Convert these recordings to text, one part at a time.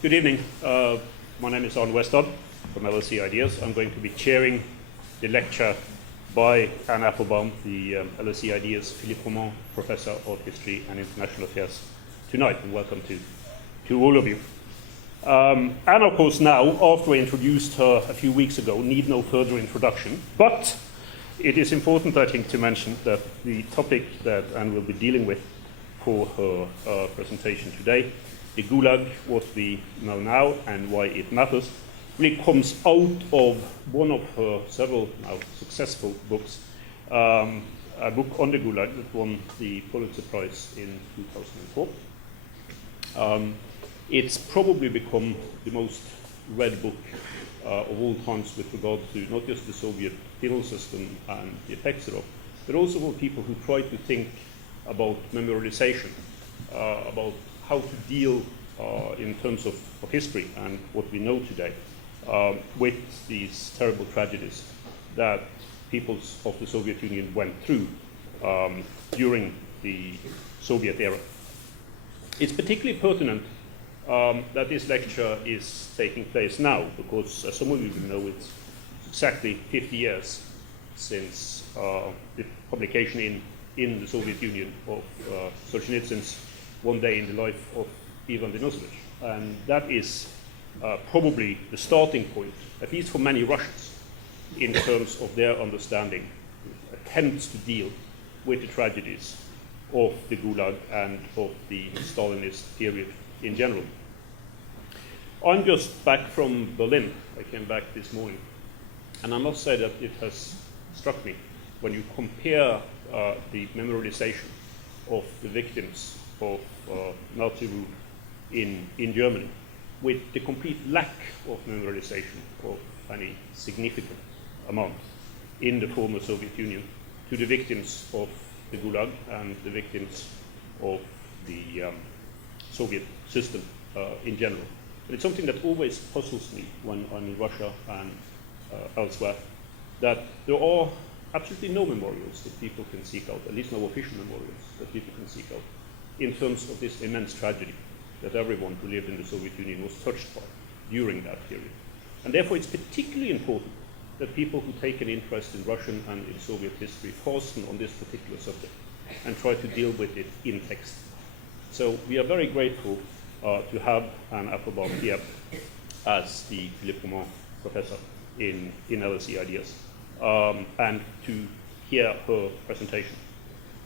Good evening. My name is Arne Westad from LSE Ideas. I'm going to be chairing the lecture by Anne Applebaum, the LSE Ideas Philippe Professor of History and International Affairs tonight, and welcome to all of you. Anne, of course, now, after I introduced her a few weeks ago, need no further introduction, but it is important, I think, to mention that the topic that Anne will be dealing with for her presentation today, the Gulag, what we know now and why it matters, really comes out of one of her several now successful books, a book on the Gulag that won the Pulitzer Prize in 2004. It's probably become the most read book of all times with regard to not just the Soviet penal system and the effects thereof, but also for people who try to think about memorialization, about how to deal in terms of history and what we know today with these terrible tragedies that peoples of the Soviet Union went through during the Soviet era. It's particularly pertinent that this lecture is taking place now, because as some of you will know, it's exactly 50 years since the publication in the Soviet Union of Solzhenitsyn's One Day in the Life of Ivan Denisovich. And that is probably the starting point, at least for many Russians, in terms of their understanding, attempts to deal with the tragedies of the Gulag and of the Stalinist period in general. I'm just back from Berlin. I came back this morning. And I must say that it has struck me when you compare the memorialization of the victims of Nazi rule in Germany with the complete lack of memorialization of any significant amount in the former Soviet Union to the victims of the Gulag and the victims of the Soviet system in general. And it's something that always puzzles me when I'm in Russia and elsewhere, that there are absolutely no memorials that people can seek out, at least no official memorials that people can seek out, in terms of this immense tragedy that everyone who lived in the Soviet Union was touched by during that period. And therefore it's particularly important that people who take an interest in Russian and in Soviet history fasten on this particular subject and try to deal with it in text. So we are very grateful to have Anne Applebaum here as the Philippe Professor in LSE Ideas, and to hear her presentation.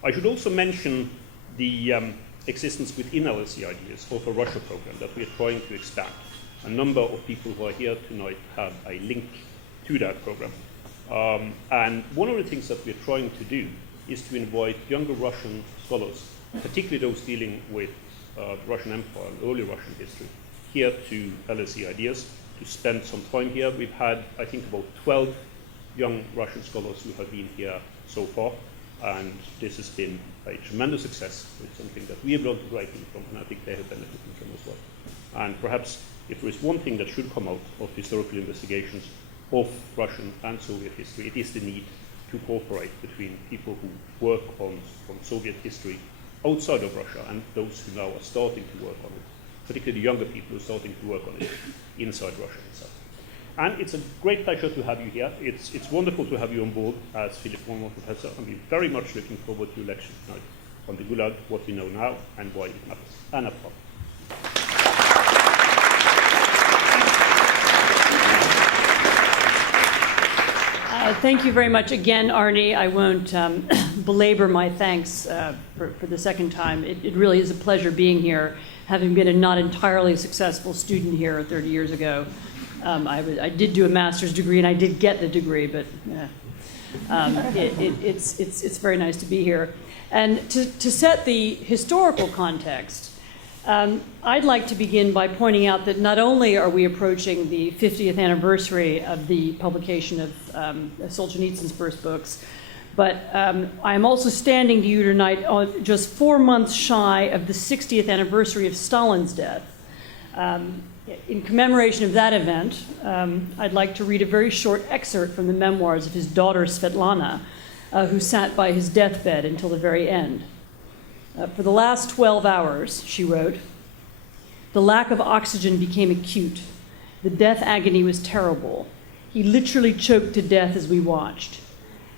I should also mention the existence within LSE Ideas of a Russia program that we are trying to expand. A number of people who are here tonight have a link to that program. And one of the things that we're trying to do is to invite younger Russian scholars, particularly those dealing with the Russian Empire and early Russian history, here to LSE Ideas, to spend some time here. We've had, I think, about 12 young Russian scholars who have been here so far, and this has been a tremendous success. It's something that we have learned greatly from, and I think they have benefited from as well. And perhaps if there is one thing that should come out of historical investigations of Russian and Soviet history, it is the need to cooperate between people who work on Soviet history outside of Russia and those who now are starting to work on it, particularly the younger people who are starting to work on it inside Russia itself. And it's a great pleasure to have you here. It's wonderful to have you on board as Philippe Professor, and we're very much looking forward to your lecture tonight on the Gulag, what we know now, and why it matters. Anna, thank you very much again, Arne. I won't belabor my thanks for the second time. It really is a pleasure being here, having been a not entirely successful student here 30 years ago. I did do a master's degree, and I did get the degree, but it's very nice to be here. And to set the historical context, I'd like to begin by pointing out that not only are we approaching the 50th anniversary of the publication of Solzhenitsyn's first books, but I'm also standing to you tonight on just 4 months shy of the 60th anniversary of Stalin's death. In commemoration of that event, I'd like to read a very short excerpt from the memoirs of his daughter Svetlana, who sat by his deathbed until the very end. For the last 12 hours, she wrote, The lack of oxygen became acute. The death agony was terrible. He literally choked to death as we watched.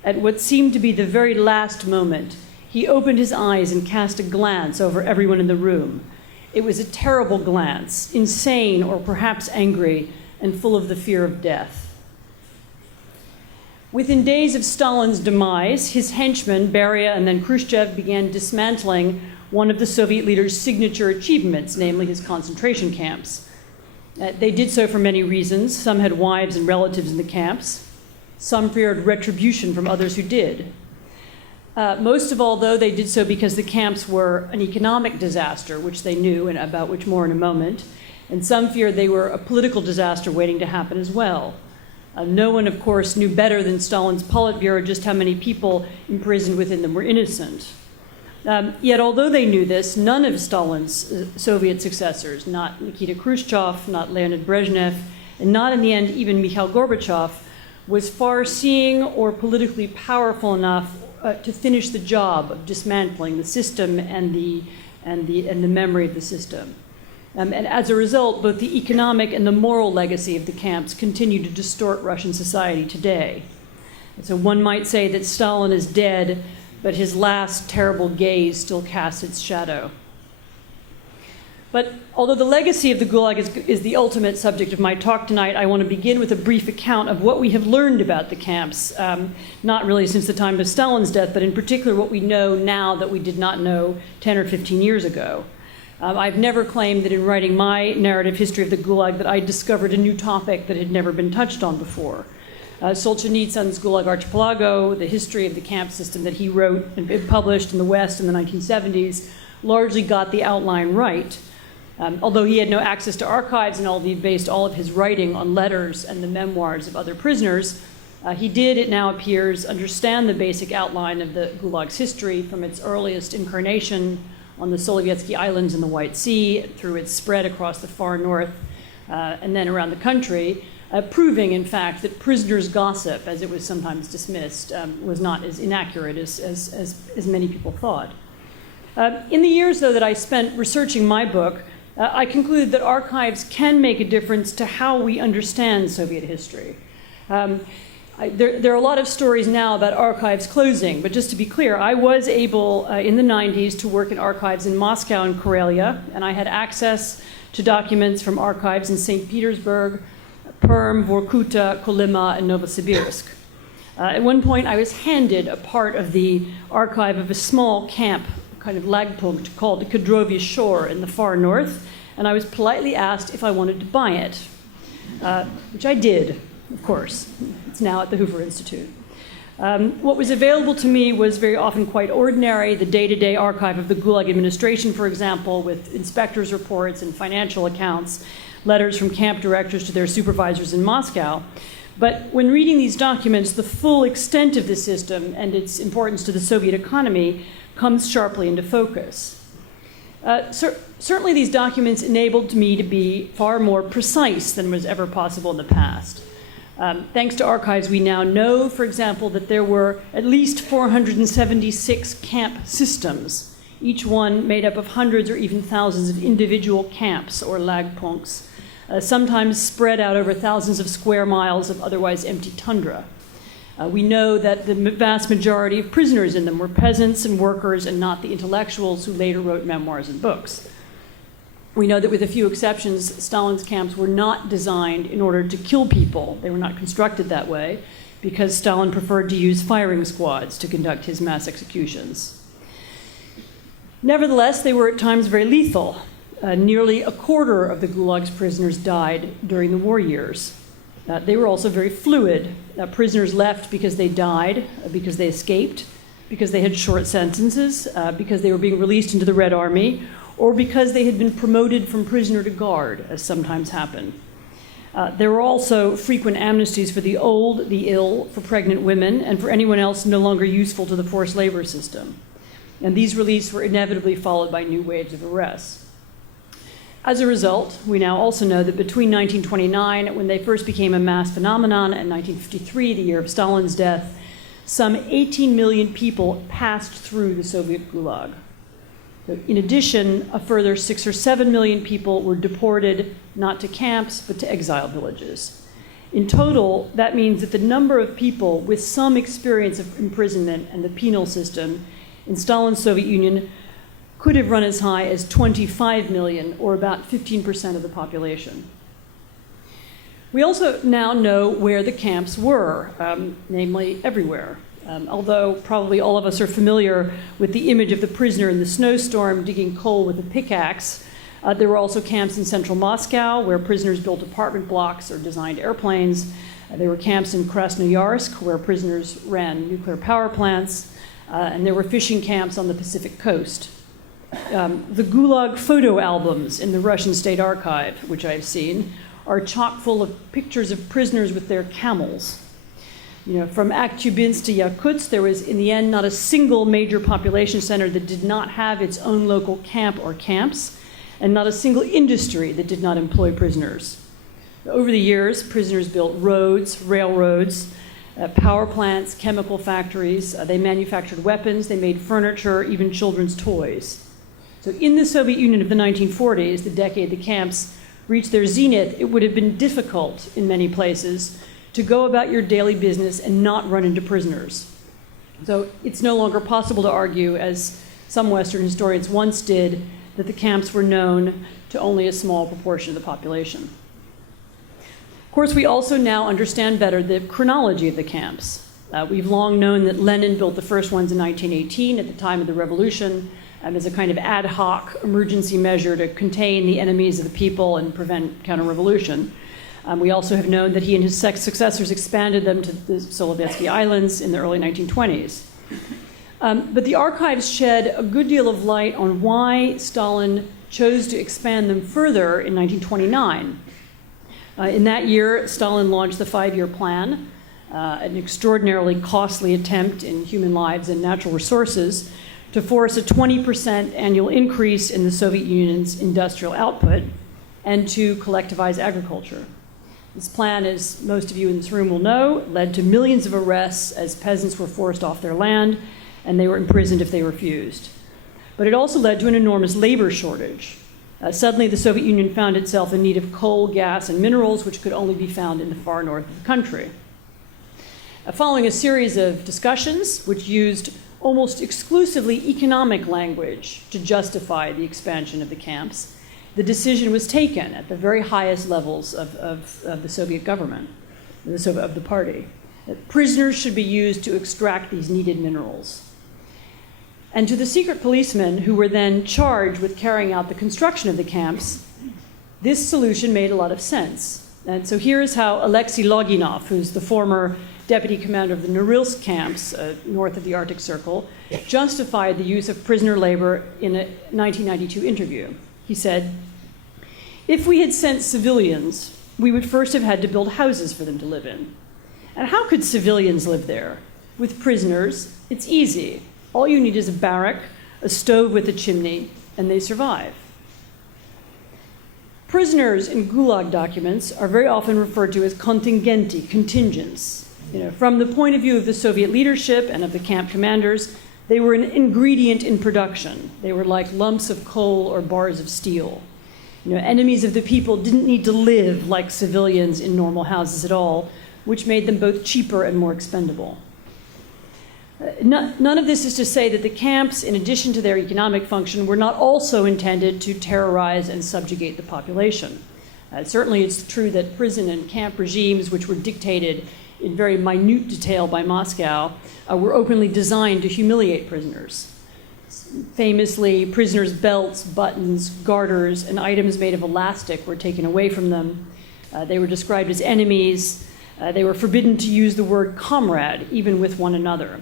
At what seemed to be the very last moment, he opened his eyes and cast a glance over everyone in the room. It was a terrible glance, insane or perhaps angry, and full of the fear of death. Within days of Stalin's demise, his henchmen, Beria and then Khrushchev, began dismantling one of the Soviet leader's signature achievements, namely his concentration camps. They did so for many reasons. Some had wives and relatives in the camps. Some feared retribution from others who did. Most of all, though, they did so because the camps were an economic disaster, which they knew, and about which more in a moment. And some feared they were a political disaster waiting to happen as well. No one, of course, knew better than Stalin's Politburo just how many people imprisoned within them were innocent. Yet, although they knew this, none of Stalin's Soviet successors, not Nikita Khrushchev, not Leonid Brezhnev, and not in the end even Mikhail Gorbachev, was far-seeing or politically powerful enough to finish the job of dismantling the system and the memory of the system. And as a result, both the economic and the moral legacy of the camps continue to distort Russian society today. And so one might say that Stalin is dead, but his last terrible gaze still casts its shadow. But although the legacy of the Gulag is the ultimate subject of my talk tonight, I want to begin with a brief account of what we have learned about the camps, not really since the time of Stalin's death, but in particular what we know now that we did not know 10 or 15 years ago. I've never claimed that in writing my narrative history of the Gulag that I discovered a new topic that had never been touched on before. Solzhenitsyn's Gulag Archipelago, the history of the camp system that he wrote and published in the West in the 1970s, largely got the outline right. Although he had no access to archives and he based all of his writing on letters and the memoirs of other prisoners, he did, it now appears, understand the basic outline of the Gulag's history from its earliest incarnation on the Sovietsky Islands in the White Sea, through its spread across the far north, and then around the country, proving, in fact, that prisoners' gossip, as it was sometimes dismissed, was not as inaccurate as many people thought. In the years, though, that I spent researching my book, I concluded that archives can make a difference to how we understand Soviet history. There are a lot of stories now about archives closing, but just to be clear, I was able in the 90s to work in archives in Moscow and Karelia, and I had access to documents from archives in St. Petersburg, Perm, Vorkuta, Kolyma, and Novosibirsk. At one point, I was handed a part of the archive of a small camp, kind of lagpunkt, called the Kadrovy Shore in the far north, and I was politely asked if I wanted to buy it, which I did, of course. It's now at the Hoover Institute. What was available to me was very often quite ordinary, the day-to-day archive of the Gulag administration, for example, with inspectors' reports and financial accounts, letters from camp directors to their supervisors in Moscow. But when reading these documents, the full extent of the system and its importance to the Soviet economy comes sharply into focus. Certainly these documents enabled me to be far more precise than was ever possible in the past. Thanks to archives, we now know, for example, that there were at least 476 camp systems, each one made up of hundreds or even thousands of individual camps or lagpunkts, sometimes spread out over thousands of square miles of otherwise empty tundra. We know that the vast majority of prisoners in them were peasants and workers and not the intellectuals who later wrote memoirs and books. We know that with a few exceptions, Stalin's camps were not designed in order to kill people. They were not constructed that way because Stalin preferred to use firing squads to conduct his mass executions. Nevertheless, they were at times very lethal. Nearly a quarter of the Gulag's prisoners died during the war years. They were also very fluid. Prisoners left because they died, because they escaped, because they had short sentences, because they were being released into the Red Army, or because they had been promoted from prisoner to guard, as sometimes happened. There were also frequent amnesties for the old, the ill, for pregnant women, and for anyone else no longer useful to the forced labor system. And these releases were inevitably followed by new waves of arrests. As a result, we now also know that between 1929, when they first became a mass phenomenon, and 1953, the year of Stalin's death, some 18 million people passed through the Soviet Gulag. So in addition, a further 6 or 7 million people were deported not to camps, but to exile villages. In total, that means that the number of people with some experience of imprisonment and the penal system in Stalin's Soviet Union could have run as high as 25 million, or about 15% of the population. We also now know where the camps were, namely everywhere. Although probably all of us are familiar with the image of the prisoner in the snowstorm digging coal with a pickaxe, there were also camps in central Moscow where prisoners built apartment blocks or designed airplanes. There were camps in Krasnoyarsk where prisoners ran nuclear power plants, and there were fishing camps on the Pacific coast. The Gulag photo albums in the Russian State Archive, which I've seen, are chock full of pictures of prisoners with their camels. From Akhtubinsk to Yakutsk, there was, in the end, not a single major population center that did not have its own local camp or camps, and not a single industry that did not employ prisoners. Over the years, prisoners built roads, railroads, power plants, chemical factories. They manufactured weapons, they made furniture, even children's toys. So in the Soviet Union of the 1940s, the decade the camps reached their zenith, it would have been difficult in many places to go about your daily business and not run into prisoners. So it's no longer possible to argue, as some Western historians once did, that the camps were known to only a small proportion of the population. Of course, we also now understand better the chronology of the camps. We've long known that Lenin built the first ones in 1918 at the time of the revolution as a kind of ad hoc emergency measure to contain the enemies of the people and prevent counter-revolution. We also have known that he and his successors expanded them to the Solovetsky Islands in the early 1920s. But the archives shed a good deal of light on why Stalin chose to expand them further in 1929. In that year, Stalin launched the 5-year plan, an extraordinarily costly attempt in human lives and natural resources to force a 20% annual increase in the Soviet Union's industrial output and to collectivize agriculture. This plan, as most of you in this room will know, led to millions of arrests as peasants were forced off their land and they were imprisoned if they refused. But it also led to an enormous labor shortage. Suddenly, the Soviet Union found itself in need of coal, gas, and minerals, which could only be found in the far north of the country. Following a series of discussions, which used almost exclusively economic language to justify the expansion of the camps, the decision was taken at the very highest levels of the Soviet government, of the party, that prisoners should be used to extract these needed minerals. And to the secret policemen who were then charged with carrying out the construction of the camps, this solution made a lot of sense. And so here is how Alexei Loginov, who's the former deputy commander of the Norilsk camps north of the Arctic Circle, justified the use of prisoner labor in a 1992 interview. He said, "If we had sent civilians, we would first have had to build houses for them to live in. And how could civilians live there? With prisoners, it's easy. All you need is a barrack, a stove with a chimney, and they survive." Prisoners in Gulag documents are very often referred to as contingenti, contingents. From the point of view of the Soviet leadership and of the camp commanders, they were an ingredient in production. They were like lumps of coal or bars of steel. Enemies of the people didn't need to live like civilians in normal houses at all, which made them both cheaper and more expendable. None of this is to say that the camps, in addition to their economic function, were not also intended to terrorize and subjugate the population. Certainly it's true that prison and camp regimes, which were dictated in very minute detail by Moscow, were openly designed to humiliate prisoners. Famously, prisoners' belts, buttons, garters, and items made of elastic were taken away from them. They were described as enemies. They were forbidden to use the word comrade, even with one another.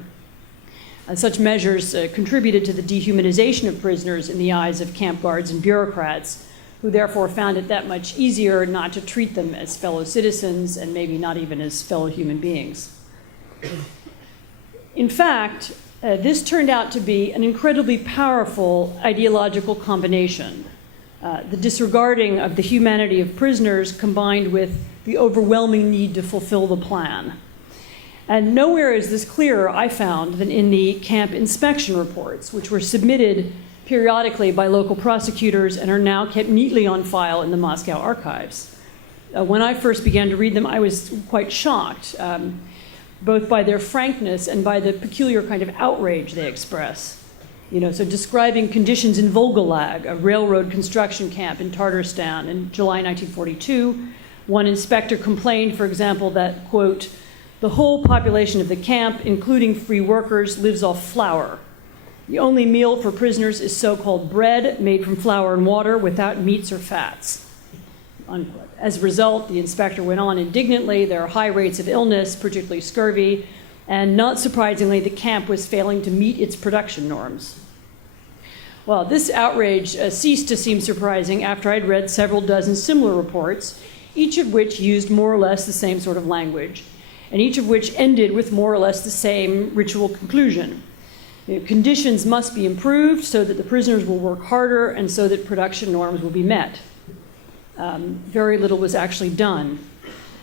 Such measures contributed to the dehumanization of prisoners in the eyes of camp guards and bureaucrats, who therefore found it that much easier not to treat them as fellow citizens and maybe not even as fellow human beings. In fact, this turned out to be an incredibly powerful ideological combination. The disregarding of the humanity of prisoners combined with the overwhelming need to fulfill the plan. And nowhere is this clearer, I found, than in the camp inspection reports, which were submitted periodically by local prosecutors and are now kept neatly on file in the Moscow archives. When I first began to read them, I was quite shocked, both by their frankness and by the peculiar kind of outrage they express. So describing conditions in Gulag, a railroad construction camp in Tatarstan in July 1942, one inspector complained, for example, that, quote, the whole population of the camp, including free workers, lives off flour. The only meal for prisoners is so-called bread made from flour and water without meats or fats. Unquote. As a result, the inspector went on indignantly, there are high rates of illness, particularly scurvy, and not surprisingly, the camp was failing to meet its production norms. Well, this outrage ceased to seem surprising after I'd read several dozen similar reports, each of which used more or less the same sort of language, and each of which ended with more or less the same ritual conclusion. Conditions must be improved so that the prisoners will work harder and so that production norms will be met. Very little was actually done.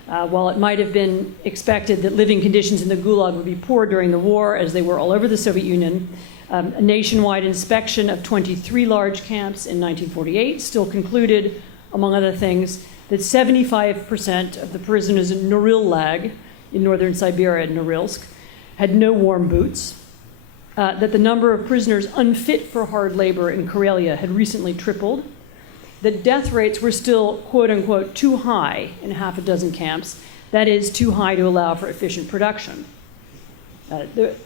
While it might have been expected that living conditions in the Gulag would be poor during the war, as they were all over the Soviet Union, a nationwide inspection of 23 large camps in 1948 still concluded, among other things, that 75% of the prisoners in Norilsk, in northern Siberia, Norilsk, had no warm boots, that the number of prisoners unfit for hard labor in Karelia had recently tripled, that death rates were still, quote unquote, too high in half a dozen camps, that is, too high to allow for efficient production.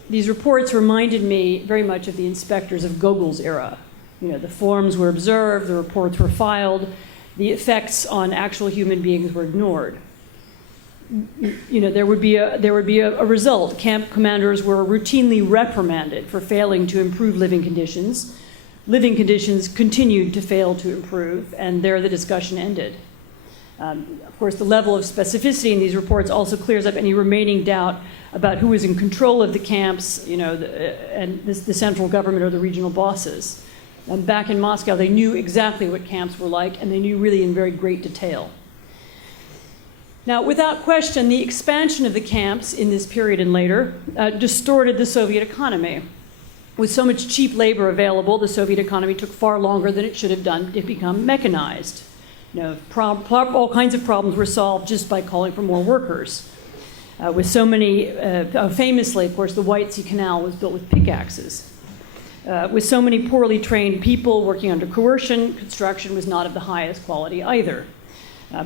These reports reminded me very much of the inspectors of Gogol's era. The forms were observed, the reports were filed, the effects on actual human beings were ignored. There would be a result. Camp commanders were routinely reprimanded for failing to improve living conditions. Living conditions continued to fail to improve, and there the discussion ended. Of course, the level of specificity in these reports also clears up any remaining doubt about who was in control of the camps, and the central government or the regional bosses. And back in Moscow, they knew exactly what camps were like, and they knew really in very great detail. Now, without question, the expansion of the camps in this period and later distorted the Soviet economy. With so much cheap labor available, the Soviet economy took far longer than it should have done to become mechanized. All kinds of problems were solved just by calling for more workers. With so many, famously, of course, the White Sea Canal was built with pickaxes. With so many poorly trained people working under coercion, construction was not of the highest quality either.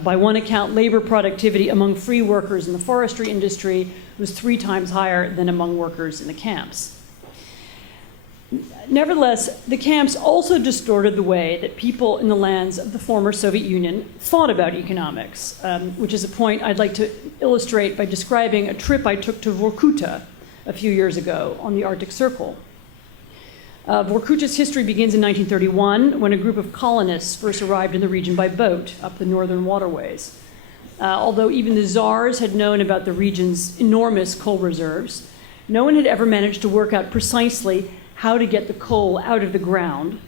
By one account, labor productivity among free workers in the forestry industry was 3 times higher than among workers in the camps. Nevertheless, the camps also distorted the way that people in the lands of the former Soviet Union thought about economics, which is a point I'd like to illustrate by describing a trip I took to Vorkuta a few years ago on the Arctic Circle. Vorkuta's history begins in 1931 when a group of colonists first arrived in the region by boat up the northern waterways. Although even the czars had known about the region's enormous coal reserves, no one had ever managed to work out precisely how to get the coal out of the ground,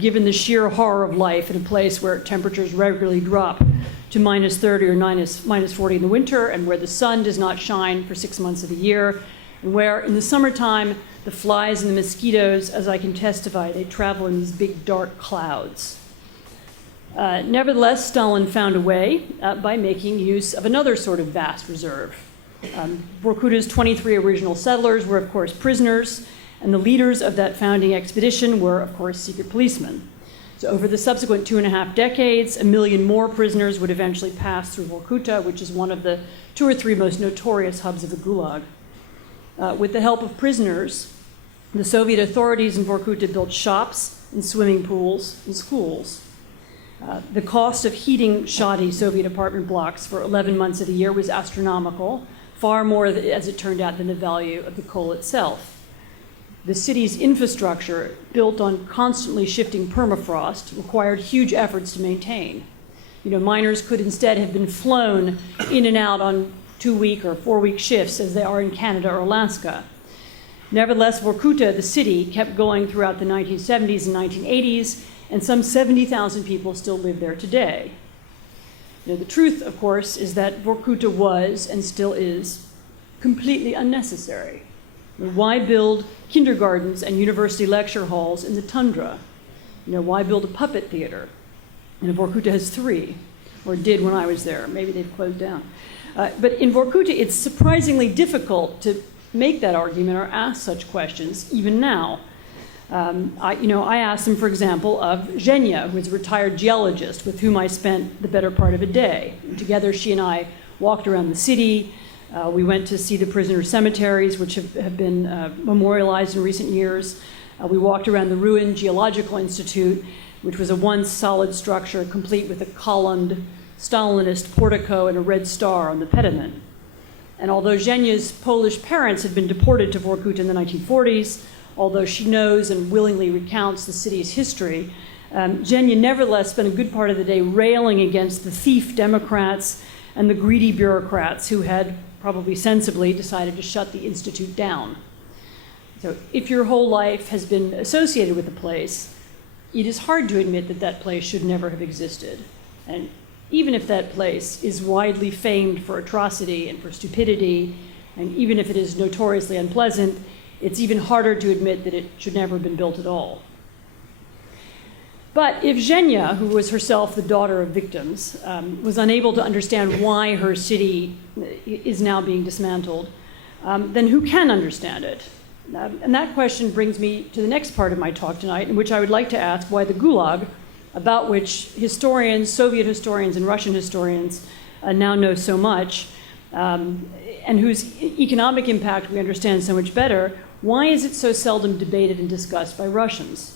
given the sheer horror of life in a place where temperatures regularly drop to minus 30 or minus 40 in the winter, and where the sun does not shine for 6 months of the year, and where in the summertime the flies and the mosquitoes, as I can testify, they travel in these big dark clouds. Nevertheless, Stalin found a way by making use of another sort of vast reserve. Vorkuta's 23 original settlers were, of course, prisoners, and the leaders of that founding expedition were, of course, secret policemen. So over the subsequent 2.5 decades, 1 million more prisoners would eventually pass through Vorkuta, which is one of the 2 or 3 most notorious hubs of the Gulag. With the help of prisoners, the Soviet authorities in Vorkuta built shops and swimming pools and schools. The cost of heating shoddy Soviet apartment blocks for 11 months of the year was astronomical, far more, as it turned out, than the value of the coal itself. The city's infrastructure, built on constantly shifting permafrost, required huge efforts to maintain. Miners could instead have been flown in and out on 2-week or 4-week shifts, as they are in Canada or Alaska. Nevertheless, Vorkuta, the city, kept going throughout the 1970s and 1980s, and some 70,000 people still live there today. The truth, of course, is that Vorkuta was, and still is, completely unnecessary. Why build kindergartens and university lecture halls in the tundra? Why build a puppet theater? And Vorkuta has 3, or did when I was there. Maybe they've closed down. But in Vorkuta, it's surprisingly difficult to make that argument or ask such questions, even now. I asked them, for example, of Zhenya, who is a retired geologist with whom I spent the better part of a day. And together, she and I walked around the city. We went to see the prisoner cemeteries, which have been memorialized in recent years. We walked around the ruined Geological Institute, which was a once solid structure complete with a columned Stalinist portico and a red star on the pediment. And although Zhenya's Polish parents had been deported to Vorkuta in the 1940s, although she knows and willingly recounts the city's history, Zhenya nevertheless spent a good part of the day railing against the thief Democrats and the greedy bureaucrats who had, probably sensibly, decided to shut the institute down. So if your whole life has been associated with a place, it is hard to admit that that place should never have existed. And even if that place is widely famed for atrocity and for stupidity, and even if it is notoriously unpleasant, it's even harder to admit that it should never have been built at all. But if Zhenya, who was herself the daughter of victims, was unable to understand why her city is now being dismantled, then who can understand it? And that question brings me to the next part of my talk tonight, in which I would like to ask why the Gulag, about which historians, Soviet historians and Russian historians now know so much, and whose economic impact we understand so much better, why is it so seldom debated and discussed by Russians?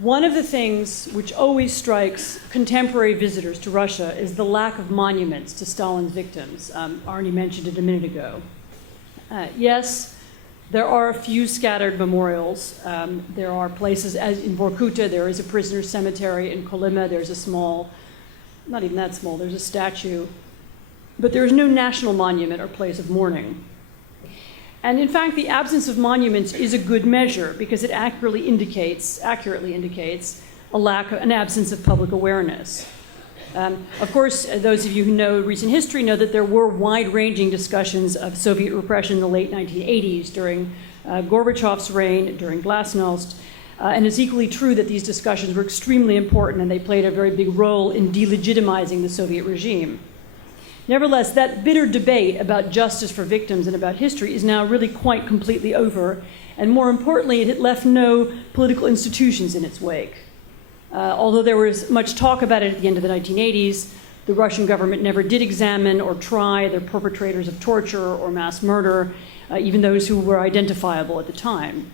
One of the things which always strikes contemporary visitors to Russia is the lack of monuments to Stalin's victims. Arne mentioned it a minute ago. Yes, there are a few scattered memorials. There are places, as in Vorkuta, there is a prisoner's cemetery. In Kolyma, there's a small, not even that small, there's a statue. But there is no national monument or place of mourning. And in fact, the absence of monuments is a good measure because it accurately indicates an absence of public awareness. Of course, those of you who know recent history know that there were wide-ranging discussions of Soviet repression in the late 1980s during Gorbachev's reign, during Glasnost, and it's equally true that these discussions were extremely important and they played a very big role in delegitimizing the Soviet regime. Nevertheless, that bitter debate about justice for victims and about history is now really quite completely over, and more importantly, it had left no political institutions in its wake. Although there was much talk about it at the end of the 1980s, the Russian government never did examine or try the perpetrators of torture or mass murder, even those who were identifiable at the time.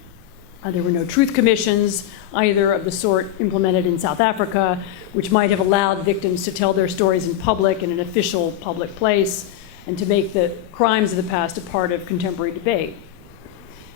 There were no truth commissions, either of the sort implemented in South Africa, which might have allowed victims to tell their stories in public, in an official public place, and to make the crimes of the past a part of contemporary debate.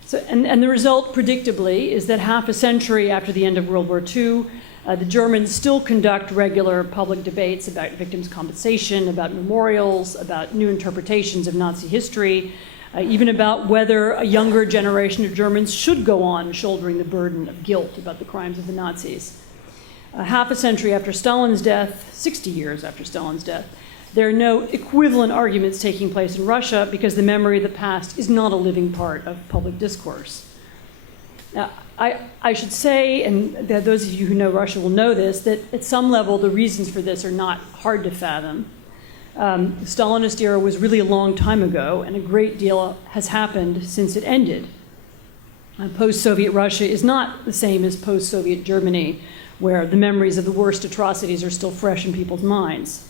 So, and the result, predictably, is that half a century after the end of World War II, the Germans still conduct regular public debates about victims' compensation, about memorials, about new interpretations of Nazi history, even about whether a younger generation of Germans should go on shouldering the burden of guilt about the crimes of the Nazis. Half a century after Stalin's death, 60 years after Stalin's death, there are no equivalent arguments taking place in Russia because the memory of the past is not a living part of public discourse. Now, I should say, and those of you who know Russia will know this, that at some level the reasons for this are not hard to fathom. The Stalinist era was really a long time ago, and a great deal has happened since it ended. Post-Soviet Russia is not the same as post-Soviet Germany, where the memories of the worst atrocities are still fresh in people's minds.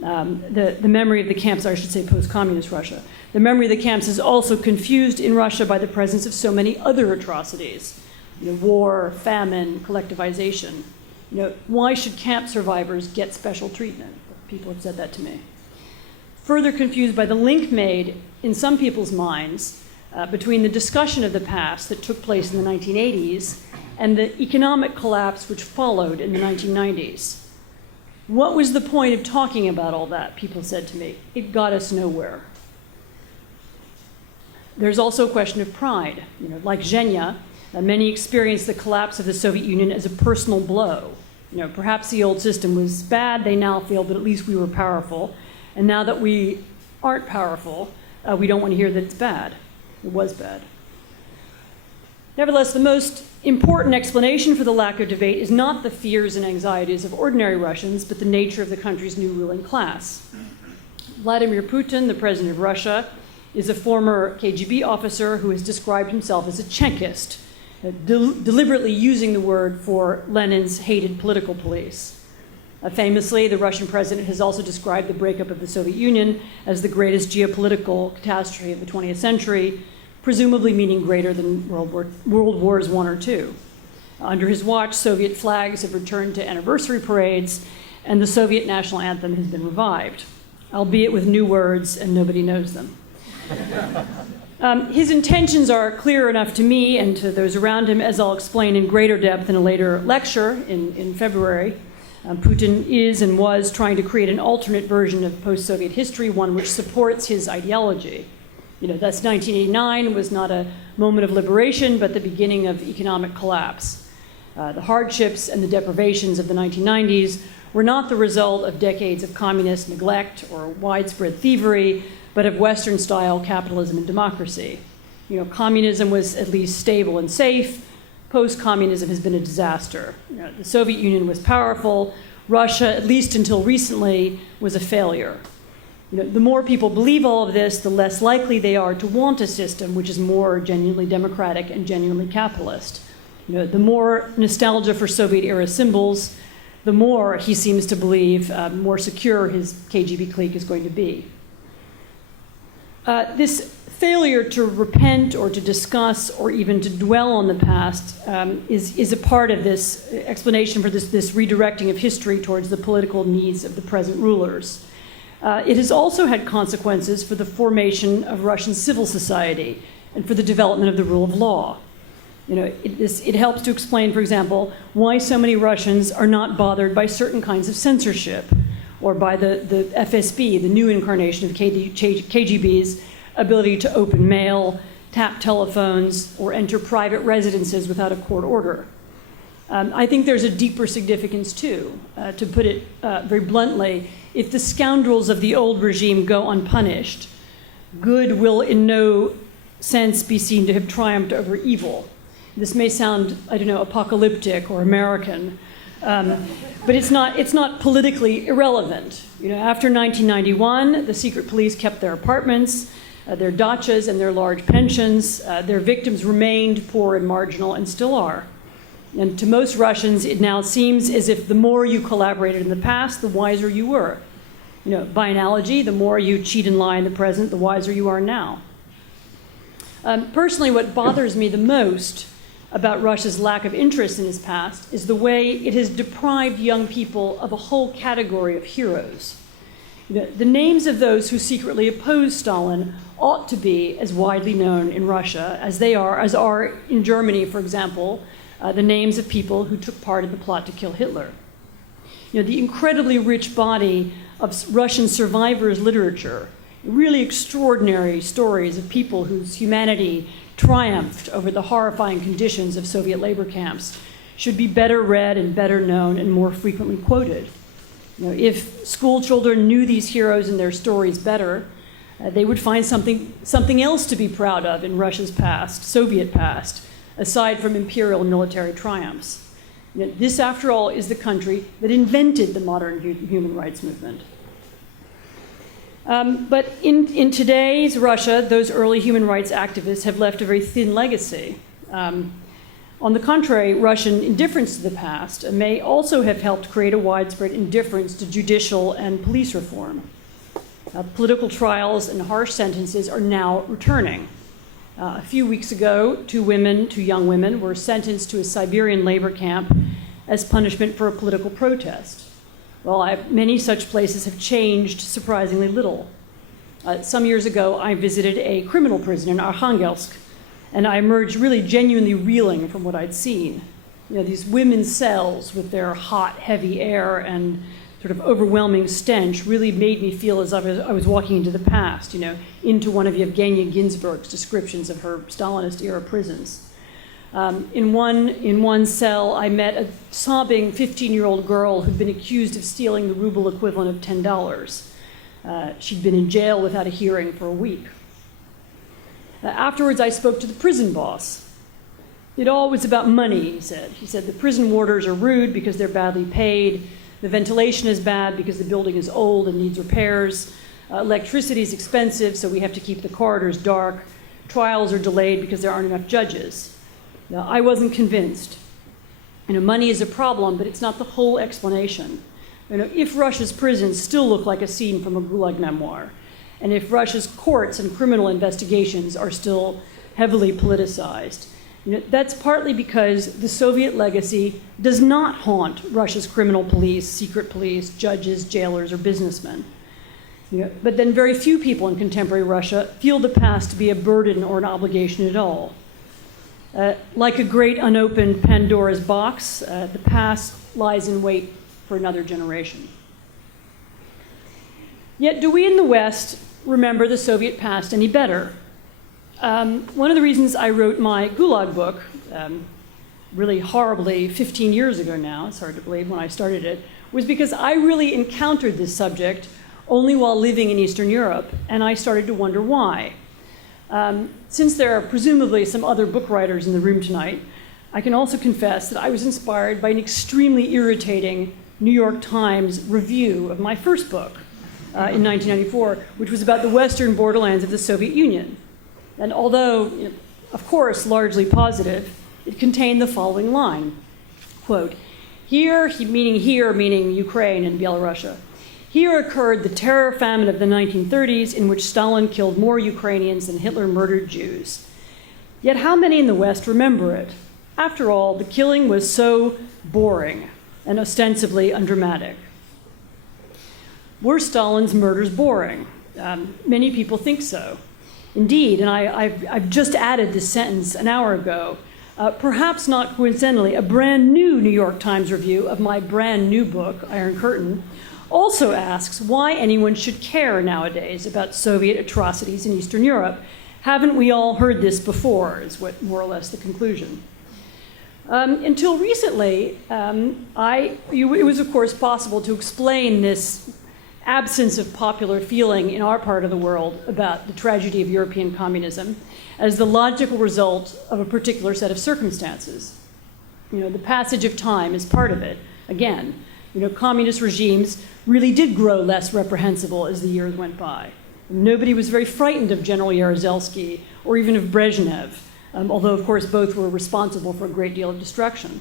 The memory of the camps, or I should say post-communist Russia, the memory of the camps is also confused in Russia by the presence of so many other atrocities, war, famine, collectivization. Why should camp survivors get special treatment? People have said that to me. Further confused by the link made in some people's minds between the discussion of the past that took place in the 1980s and the economic collapse which followed in the 1990s. What was the point of talking about all that, people said to me. It got us nowhere. There's also a question of pride. Like Zhenya, many experienced the collapse of the Soviet Union as a personal blow. Perhaps the old system was bad, they now feel, but at least we were powerful. And now that we aren't powerful, we don't want to hear that it's bad. It was bad. Nevertheless, the most important explanation for the lack of debate is not the fears and anxieties of ordinary Russians, but the nature of the country's new ruling class. Vladimir Putin, the president of Russia, is a former KGB officer who has described himself as a Chekist, deliberately using the word for Lenin's hated political police. Famously, the Russian president has also described the breakup of the Soviet Union as the greatest geopolitical catastrophe of the 20th century, presumably meaning greater than World Wars I or II. Under his watch, Soviet flags have returned to anniversary parades, and the Soviet national anthem has been revived, albeit with new words, and nobody knows them. His intentions are clear enough to me and to those around him, as I'll explain in greater depth in a later lecture in February. Putin is and was trying to create an alternate version of post-Soviet history, one which supports his ideology. Thus 1989 was not a moment of liberation, but the beginning of economic collapse. The hardships and the deprivations of the 1990s were not the result of decades of communist neglect or widespread thievery, but of Western-style capitalism and democracy. Communism was at least stable and safe. Post-communism has been a disaster. The Soviet Union was powerful. Russia, at least until recently, was a failure. The more people believe all of this, the less likely they are to want a system which is more genuinely democratic and genuinely capitalist. The more nostalgia for Soviet-era symbols, the more he seems to believe more secure his KGB clique is going to be. This failure to repent or to discuss or even to dwell on the past is a part of this explanation for this redirecting of history towards the political needs of the present rulers. It has also had consequences for the formation of Russian civil society and for the development of the rule of law. It helps to explain, for example, why so many Russians are not bothered by certain kinds of censorship or by the FSB, the new incarnation of KGB's ability to open mail, tap telephones, or enter private residences without a court order. I think there's a deeper significance, too. To put it very bluntly, if the scoundrels of the old regime go unpunished, good will in no sense be seen to have triumphed over evil. This may sound, apocalyptic or American, but it's not politically irrelevant. After 1991, the secret police kept their apartments, their dachas, and their large pensions. Their victims remained poor and marginal and still are. And to most Russians, it now seems as if the more you collaborated in the past, the wiser you were. By analogy, the more you cheat and lie in the present, the wiser you are now. Personally, what bothers me the most about Russia's lack of interest in its past is the way it has deprived young people of a whole category of heroes. The names of those who secretly opposed Stalin ought to be as widely known in Russia as are in Germany, for example, the names of people who took part in the plot to kill Hitler. The incredibly rich body of Russian survivors' literature, really extraordinary stories of people whose humanity triumphed over the horrifying conditions of Soviet labor camps, should be better read and better known and more frequently quoted. If school children knew these heroes and their stories better, they would find something else to be proud of in Russia's past, Soviet past, aside from imperial military triumphs. This, after all, is the country that invented the modern human rights movement. But in today's Russia, those early human rights activists have left a very thin legacy. On the contrary, Russian indifference to the past may also have helped create a widespread indifference to judicial and police reform. Political trials and harsh sentences are now returning. A few weeks ago, two young women, were sentenced to a Siberian labor camp as punishment for a political protest. Well, many such places have changed surprisingly little. Some years ago, I visited a criminal prison in Arkhangelsk, and I emerged really genuinely reeling from what I'd seen. These women's cells with their hot, heavy air and sort of overwhelming stench really made me feel as I was walking into the past, into one of Yevgenia Ginsburg's descriptions of her Stalinist-era prisons. In one cell, I met a sobbing 15-year-old girl who'd been accused of stealing the ruble equivalent of $10. She'd been in jail without a hearing for a week. Afterwards, I spoke to the prison boss. It all was about money, he said. He said the prison warders are rude because they're badly paid. The ventilation is bad because the building is old and needs repairs. Electricity is expensive, so we have to keep the corridors dark. Trials are delayed because there aren't enough judges. Now, I wasn't convinced. Money is a problem, but it's not the whole explanation. If Russia's prisons still look like a scene from a Gulag memoir, and if Russia's courts and criminal investigations are still heavily politicized, that's partly because the Soviet legacy does not haunt Russia's criminal police, secret police, judges, jailers, or businessmen. But then very few people in contemporary Russia feel the past to be a burden or an obligation at all. Like a great unopened Pandora's box, the past lies in wait for another generation. Yet do we in the West remember the Soviet past any better? One of the reasons I wrote my Gulag book, really horribly 15 years ago now, it's hard to believe when I started it, was because I really encountered this subject only while living in Eastern Europe, and I started to wonder why. Since there are presumably some other book writers in the room tonight, I can also confess that I was inspired by an extremely irritating New York Times review of my first book in 1994, which was about the western borderlands of the Soviet Union. And although, of course, largely positive, it contained the following line, quote, here, meaning Ukraine and Belarusia, here occurred the terror famine of the 1930s in which Stalin killed more Ukrainians than Hitler murdered Jews. Yet how many in the West remember it? After all, the killing was so boring and ostensibly undramatic. Were Stalin's murders boring? Many people think so. Indeed, and I've just added this sentence an hour ago, perhaps not coincidentally, a brand new New York Times review of my brand new book, Iron Curtain, also asks why anyone should care nowadays about Soviet atrocities in Eastern Europe. Haven't we all heard this before, is what more or less the conclusion. Until recently, it was of course possible to explain this absence of popular feeling in our part of the world about the tragedy of European communism as the logical result of a particular set of circumstances. The passage of time is part of it. Again, communist regimes really did grow less reprehensible as the years went by. Nobody was very frightened of General Yaroselsky or even of Brezhnev, although, of course, both were responsible for a great deal of destruction.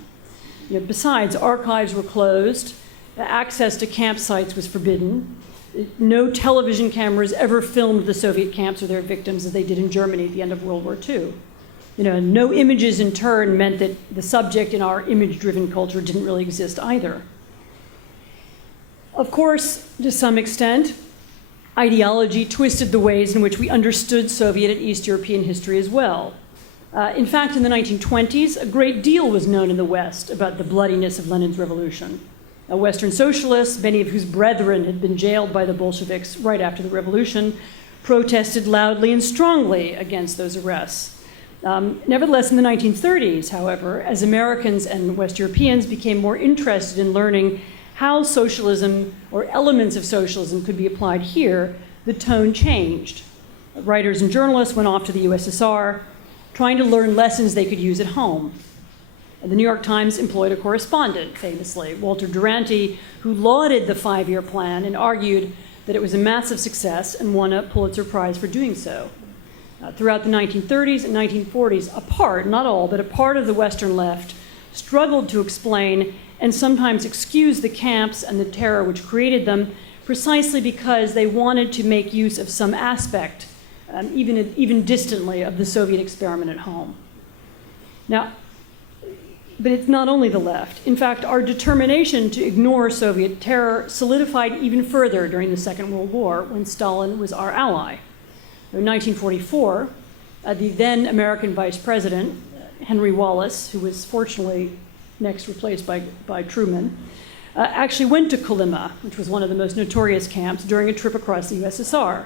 Besides, archives were closed, access to campsites was forbidden. No television cameras ever filmed the Soviet camps or their victims as they did in Germany at the end of World War II. No images in turn meant that the subject in our image-driven culture didn't really exist either. Of course, to some extent, ideology twisted the ways in which we understood Soviet and East European history as well. In fact, in the 1920s, a great deal was known in the West about the bloodiness of Lenin's revolution. Western socialists, many of whose brethren had been jailed by the Bolsheviks right after the revolution, protested loudly and strongly against those arrests. Nevertheless, in the 1930s, however, as Americans and West Europeans became more interested in learning how socialism or elements of socialism could be applied here, the tone changed. Writers and journalists went off to the USSR, trying to learn lessons they could use at home. The New York Times employed a correspondent, famously, Walter Duranty, who lauded the 5-year plan and argued that it was a massive success and won a Pulitzer Prize for doing so. Throughout the 1930s and 1940s, a part, not all, but a part of the Western left struggled to explain and sometimes excuse the camps and the terror which created them precisely because they wanted to make use of some aspect, even distantly, of the Soviet experiment at home. Now, but it's not only the left. In fact, our determination to ignore Soviet terror solidified even further during the Second World War when Stalin was our ally. In 1944, the then American Vice President, Henry Wallace, who was fortunately next replaced by Truman, actually went to Kolyma, which was one of the most notorious camps, during a trip across the USSR.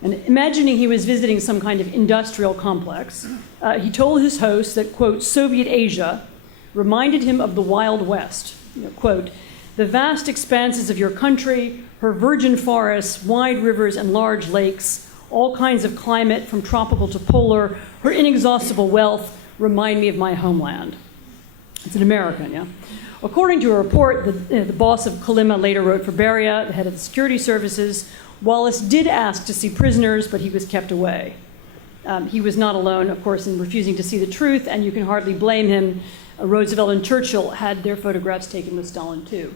And imagining he was visiting some kind of industrial complex, he told his host that, quote, Soviet Asia reminded him of the Wild West. Quote, the vast expanses of your country, her virgin forests, wide rivers, and large lakes, all kinds of climate from tropical to polar, her inexhaustible wealth, remind me of my homeland. It's an American, yeah? According to a report, the boss of Kolyma later wrote for Beria, the head of the security services, Wallace did ask to see prisoners, but he was kept away. He was not alone, of course, in refusing to see the truth, and you can hardly blame him. Roosevelt and Churchill had their photographs taken with Stalin, too.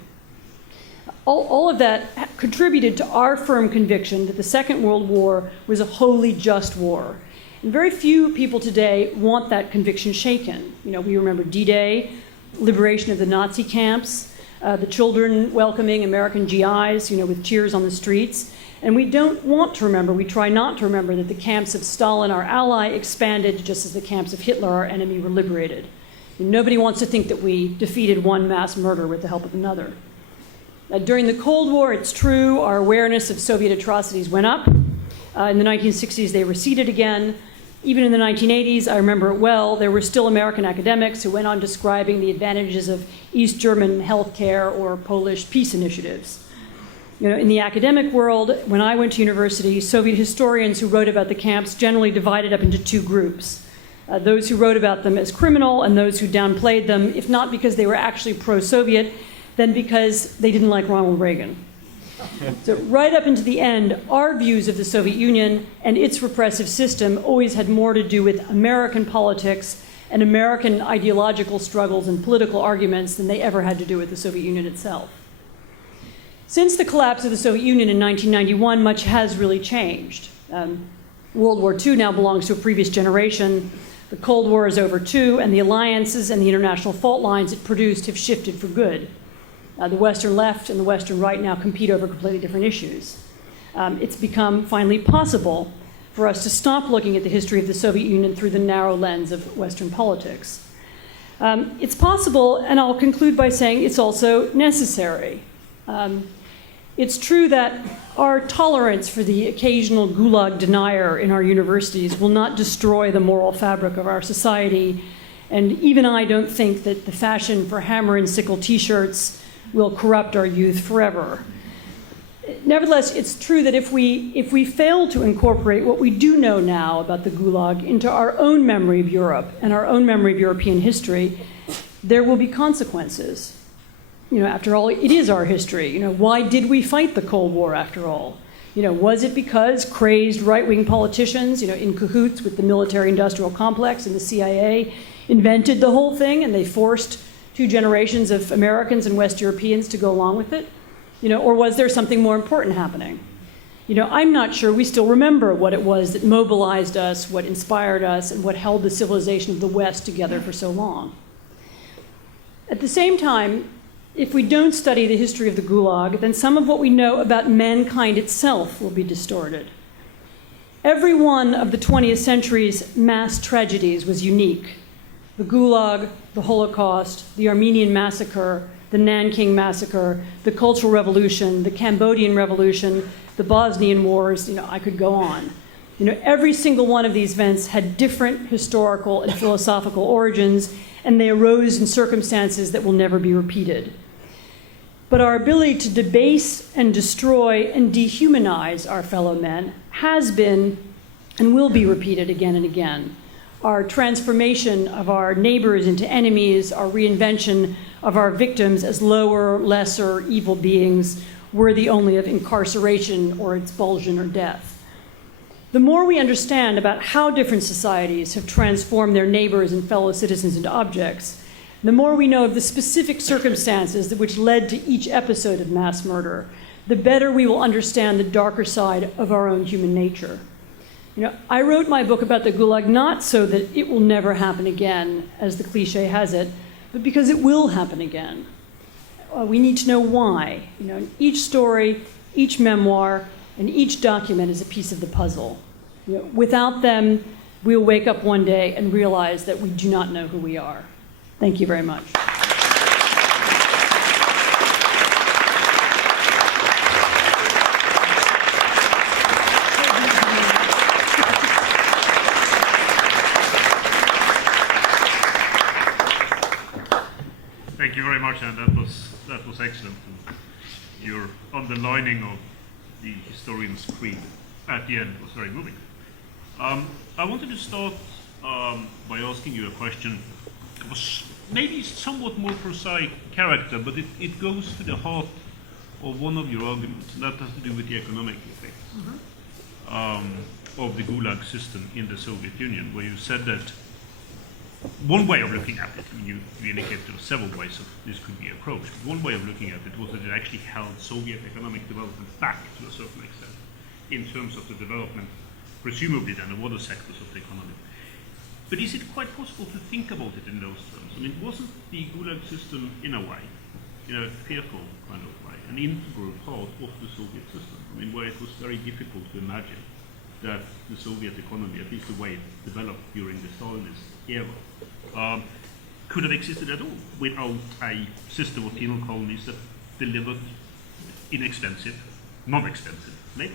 All of that contributed to our firm conviction that the Second World War was a wholly just war. And very few people today want that conviction shaken. You know, we remember D-Day, liberation of the Nazi camps, the children welcoming American GIs, you know, with cheers on the streets. And we don't want to remember, we try not to remember, that the camps of Stalin, our ally, expanded just as the camps of Hitler, our enemy, were liberated. And nobody wants to think that we defeated one mass murder with the help of another. During the Cold War, it's true, our awareness of Soviet atrocities went up. In the 1960s, they receded again. Even in the 1980s, I remember it well, there were still American academics who went on describing the advantages of East German healthcare or Polish peace initiatives. You know, in the academic world, when I went to university, Soviet historians who wrote about the camps generally divided up into two groups. Those who wrote about them as criminal and those who downplayed them, if not because they were actually pro-Soviet, then because they didn't like Ronald Reagan. So right up into the end, our views of the Soviet Union and its repressive system always had more to do with American politics and American ideological struggles and political arguments than they ever had to do with the Soviet Union itself. Since the collapse of the Soviet Union in 1991, much has really changed. World War II now belongs to a previous generation. The Cold War is over too, and the alliances and the international fault lines it produced have shifted for good. The Western left and the Western right now compete over completely different issues. It's become finally possible for us to stop looking at the history of the Soviet Union through the narrow lens of Western politics. It's possible, and I'll conclude by saying it's also necessary. It's true that our tolerance for the occasional Gulag denier in our universities will not destroy the moral fabric of our society, and even I don't think that the fashion for hammer and sickle t-shirts will corrupt our youth forever. Nevertheless, it's true that if we fail to incorporate what we do know now about the Gulag into our own memory of Europe and our own memory of European history, there will be consequences. You know, after all, it is our history. You know, why did we fight the Cold War after all? You know, was it because crazed right-wing politicians, you know, in cahoots with the military-industrial complex and the CIA, invented the whole thing and they forced two generations of Americans and West Europeans to go along with it? You know, or was there something more important happening? You know, I'm not sure we still remember what it was that mobilized us, what inspired us, and what held the civilization of the West together for so long. At the same time, if we don't study the history of the Gulag, then some of what we know about mankind itself will be distorted. Every one of the 20th century's mass tragedies was unique. The Gulag, the Holocaust, the Armenian massacre, the Nanking massacre, the Cultural Revolution, the Cambodian Revolution, the Bosnian Wars, you know, I could go on. You know, every single one of these events had different historical and philosophical origins, and they arose in circumstances that will never be repeated. But our ability to debase and destroy and dehumanize our fellow men has been and will be repeated again and again. Our transformation of our neighbors into enemies, our reinvention of our victims as lower, lesser, evil beings, worthy only of incarceration or expulsion or death. The more we understand about how different societies have transformed their neighbors and fellow citizens into objects, the more we know of the specific circumstances which led to each episode of mass murder, the better we will understand the darker side of our own human nature. You know, I wrote my book about the Gulag not so that it will never happen again, as the cliche has it, but because it will happen again. We need to know why. You know, each story, each memoir, and each document is a piece of the puzzle. You know, without them, we'll wake up one day and realize that we do not know who we are. Thank you very much. Thank you very much, and that was excellent. Your underlining of the historian's creed at the end was very moving. I wanted to start by asking you a question of maybe somewhat more prosaic character, but it goes to the heart of one of your arguments, and that has to do with the economic effects of the Gulag system in the Soviet Union, where you said that one way of looking at it, I mean, you indicated there were several ways of this could be approached. One way of looking at it was that it actually held Soviet economic development back to a certain extent in terms of the development, presumably then, of other sectors of the economy. But is it quite possible to think about it in those terms? I mean, wasn't the Gulag system, in a way, in a fearful kind of way, an integral part of the Soviet system? I mean, where it was very difficult to imagine that the Soviet economy, at least the way it developed during the Stalinist era, could have existed at all without a system of penal colonies that delivered inexpensive, non-expensive labor.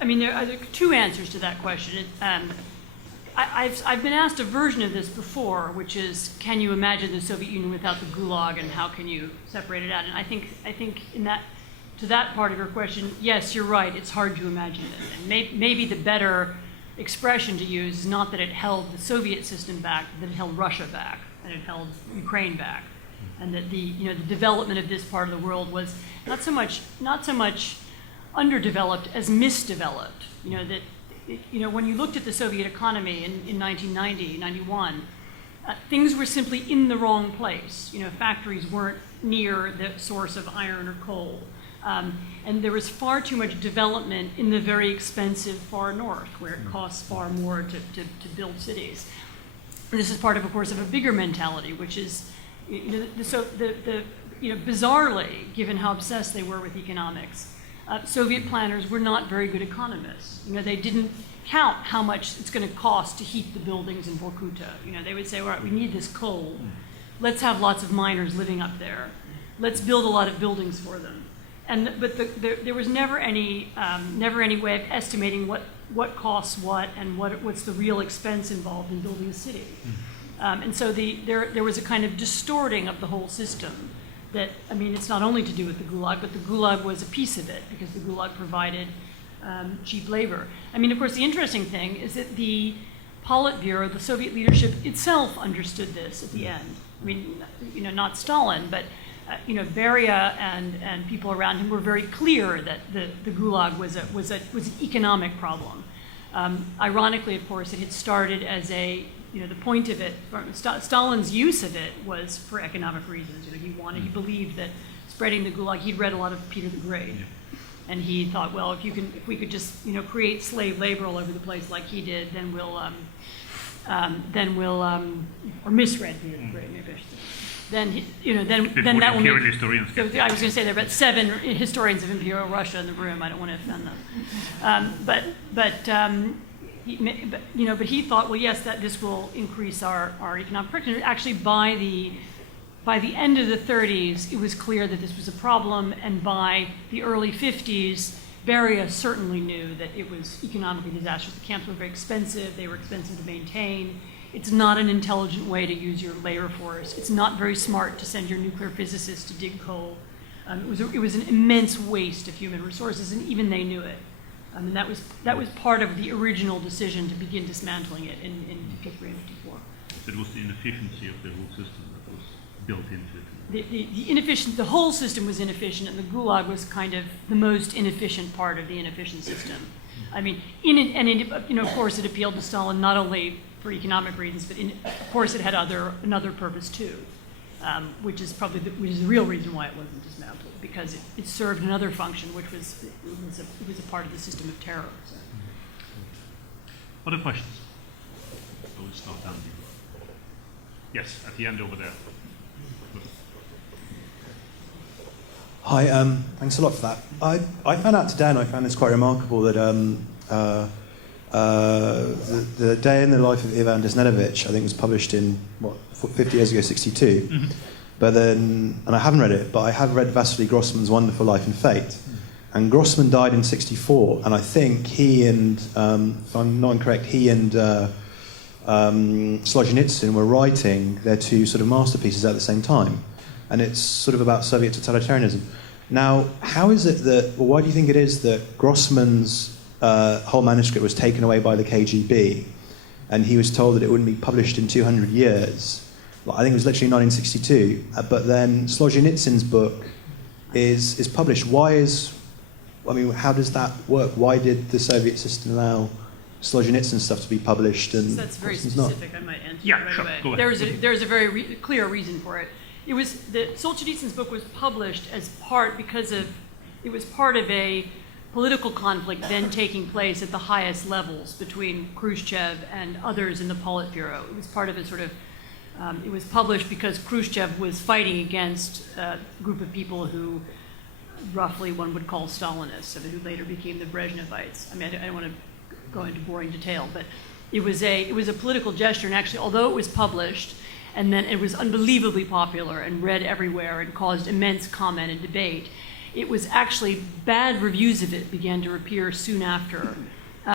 I mean, there are two answers to that question. I've been asked a version of this before, which is, can you imagine the Soviet Union without the Gulag, and how can you separate it out? And I think in that, to that part of your question, yes, you're right. It's hard to imagine it. And maybe the better expression to use is not that it held the Soviet system back, that it held Russia back, and it held Ukraine back, and that the development of this part of the world was not so much underdeveloped as misdeveloped. When you looked at the Soviet economy in 1990, 91, things were simply in the wrong place. Factories weren't near the source of iron or coal. And there was far too much development in the very expensive far north, where it costs far more to build cities. And this is part of course, of a bigger mentality, which is, bizarrely, given how obsessed they were with economics, Soviet planners were not very good economists. They didn't count how much it's going to cost to heat the buildings in Vorkuta. They would say, all right, we need this coal. Let's have lots of miners living up there. Let's build a lot of buildings for them. But there was never any way of estimating what costs what and what's the real expense involved in building a city. And so there was a kind of distorting of the whole system. That, I mean, it's not only to do with the Gulag, but the Gulag was a piece of it, because the Gulag provided cheap labor. I mean, of course, the interesting thing is that the Politburo, the Soviet leadership itself, understood this at the end. I mean, not Stalin, but Beria and people around him were very clear that the Gulag was an economic problem. Ironically, of course, it had started as the point of it, Stalin's use of it was for economic reasons. He believed that spreading the Gulag, he'd read a lot of Peter the Great. And he thought, well, if we could just, create slave labor all over the place like he did, then we'll or misread Peter the Great, maybe I should say. Then that will make. Historians so I was going to say there are about 7 historians of Imperial Russia in the room. I don't want to offend them. But he thought, well, yes, that this will increase our economic production. Actually, by the end of the 30s, it was clear that this was a problem, and by the early 50s, Beria certainly knew that it was economically disastrous. The camps were very expensive. They were expensive to maintain. It's not an intelligent way to use your labor force. It's not very smart to send your nuclear physicists to dig coal. It was an immense waste of human resources, and even they knew it. And that was part of the original decision to begin dismantling it in 53 and 54. It was the inefficiency of the whole system that was built into it. The whole system was inefficient, and the Gulag was kind of the most inefficient part of the inefficient system. I mean, of course, it appealed to Stalin not only for economic reasons, but of course, it had another purpose too, which is the real reason why it wasn't dismantled, because it served another function, which was a part of the system of terror. So. Other questions? We'll start down here. Yes, at the end over there. Hi, thanks a lot for that. I found out today, and I found this quite remarkable, that the Day in the Life of Ivan Desnetovich, I think, was published in, 50 years ago, 62. Mm-hmm. But then, and I haven't read it, but I have read Vasily Grossman's Wonderful Life and Fate. Mm-hmm. And Grossman died in 64, and I think he and, if I'm not incorrect, he and Solzhenitsyn were writing their 2 sort of masterpieces at the same time. And it's sort of about Soviet totalitarianism. Now, how is it that, or why do you think it is that Grossman's whole manuscript was taken away by the KGB, and he was told that it wouldn't be published in 200 years. Well, I think it was literally 1962, but then Solzhenitsyn's book is published. How does that work? Why did the Soviet system allow Solzhenitsyn stuff to be published? And that's very Putin's not? specific. I might answer Yeah, right sure, away. go ahead. There's a very clear reason for it. It was that Solzhenitsyn's book was published as part of a political conflict then taking place at the highest levels between Khrushchev and others in the Politburo. It was part of a sort of it was published because Khrushchev was fighting against a group of people who roughly one would call Stalinists, who later became the Brezhnevites. I mean, I don't want to go into boring detail, but it was a political gesture, and actually, although it was published, and then it was unbelievably popular and read everywhere and caused immense comment and debate, it was actually bad reviews of it began to appear soon after.